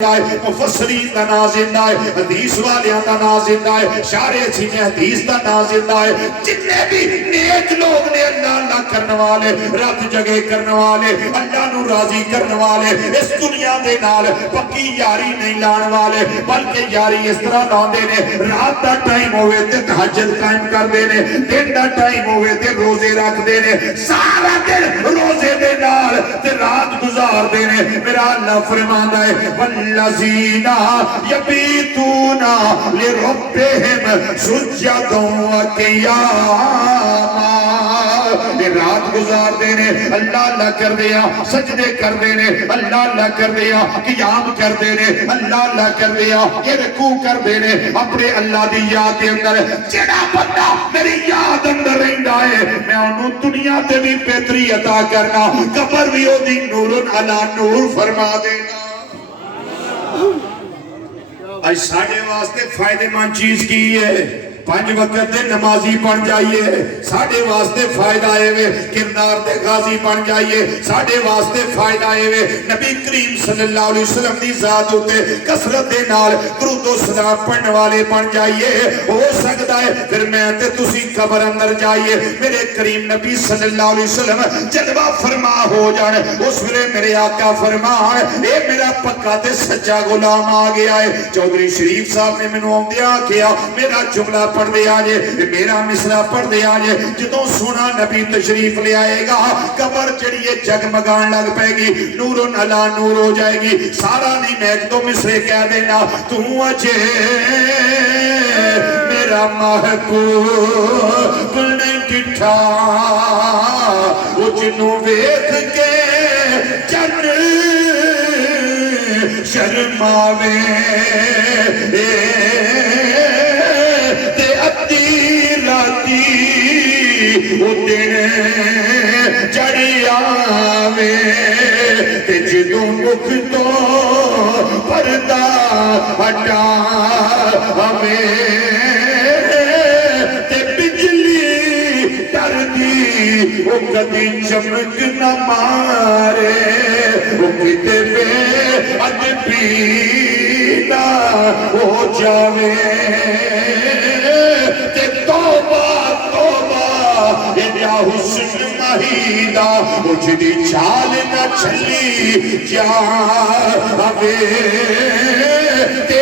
مفسرین دا نام زندہ ہے، حدیث والیاں دا نام زندہ ہے، شارع سینے حدیث دا نام زندہ ہے۔ جتنے بھی نیک لوگ نے اللہ کرنے والے، رات جگہ کرنے والے، اللہ نو راضی کرنے والے، اس دنیا دے نال پکی یاری نہیں لان والے، بلکہ یاری اس طرح لاندے نے، رات دا ٹائم ہوئے تے تہجد قائم کر دے نے، دن دا ٹائم ہوئے تے روزے رکھ دے نے، سارا دن روزے دے نال تے رات گزار دے نے۔ میرا اللہ فرماندا ہے والذین یبیتون لربہم سجدا وقیاما، رات گزار دینے اللہ اللہ کر دیا، سجدے کر دینے اللہ اللہ کر دیا، قیام کر دینے اللہ اللہ کر دیا، یہ رکوع کر دینے اپنے اللہ دی یاد دے اندر۔ جڑا بندہ میری یاد اندر رہندا ہے میں انہوں دنیا تے بھی بہتری عطا کرنا، قبر بھی او دی نور علی نور فرما دینا۔ آج ساڑھے واسطے فائدے مند چیز کی ہے، 5 وقت دے نمازی بن جائیے، ساڑھے واسطے فائدہ آئے ہوئے کردار دے غازی بن جائیے، ساڑھے واسطے فائدہ آئے ہوئے نبی کریم صلی اللہ علیہ وسلم دی ذات ہوتے کثرت دے نال درود و سلام پڑھنے والے بن جائیے۔ ہو سکتا ہے پھر میں تے تسی قبر اندر جائیے، میرے کریم نبی صلی اللہ علیہ وسلم جلوہ فرما ہو جانے، اس ویلے میرے آقا فرمان اے میرا پکا تے سچا غلام آ گیا ہے۔ چودھری شریف صاحب نے میں نے آمدیا کیا میرا جملہ پڑھ دے آجے، میرا مصرع پڑھ دے آجے، جدوں سونا نبی تشریف لے آئے گا قبر جڑیے جگمگان لگ پائے گی، نور علی نور ہو جائے گی۔ سارا نہیں میں ایک دو مصرع کہہ دینا، تو اجے میرا محبوب نے ڈٹھا، وہ جنوں ویکھ کے جن شرماوے وہ دن چڑھیاوے تے جدوں مکھ تو پردہ ہٹاوے تے بجلی ڈردی وہ کدی چمک نہ مارے، وہ کتے پہ ادبی نہ ہو جاوے تے توبہ یا حسن مہیدہ اجھدی چال نہ چلی جاوے تے